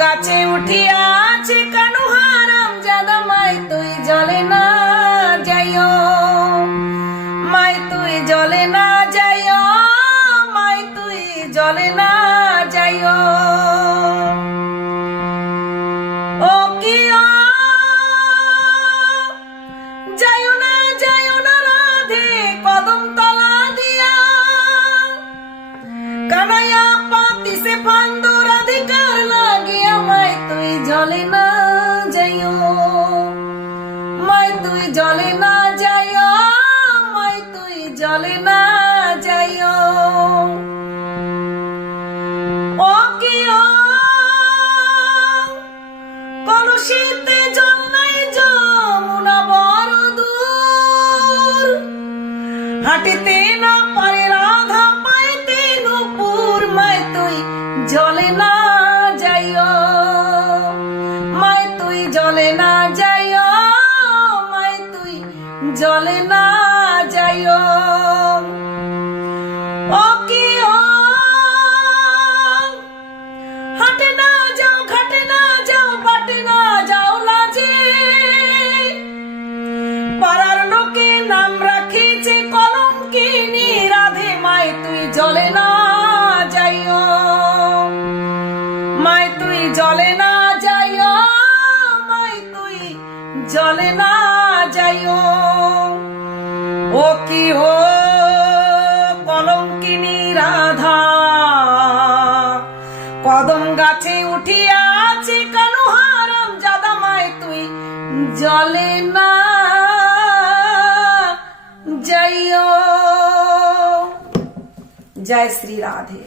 গাছে উঠিয়াছে কানু হারাম জাদা মাই তুই জলে না যাইও, মাই তুই জলে না যাইও, মাই তুই জলে না যাইও। ও কি যাইও না রাধে কদম তলা দিয়া, কানাইয়া পাতিছে ফান্দো রাধিকার লাগিয়া, মাই তুই জলে না যাইও, মাই তুই জলে না যাইও, মাই তুই জলে না যাইও। ও কি কলসিতে জল নাই যমুনা বড় দূর, হাঁটিতে না পারে রাধা পাইতে নূপুর, মাই তুই জলে না যাইও, মাই তুই জলে না যাইও, মাই তুই জলে না যাইও। ও কি হাটে না যাও ঘাটে না যাও বাটে না যাও লাজে, পাড়ার লোকে নাম রাখিছে কলঙ্কিনী রাধে, মাই তুই জলে না যাইও, মাই তুই জলে না যাইও, মাই তুই জলে না যাইও। ও কি কলঙ্কিনী রাধা কদম গাছে উঠিয়াছে কানু হারাম জাদা, মাই তুই জলে না যাইও। জয় শ্রী রাধে।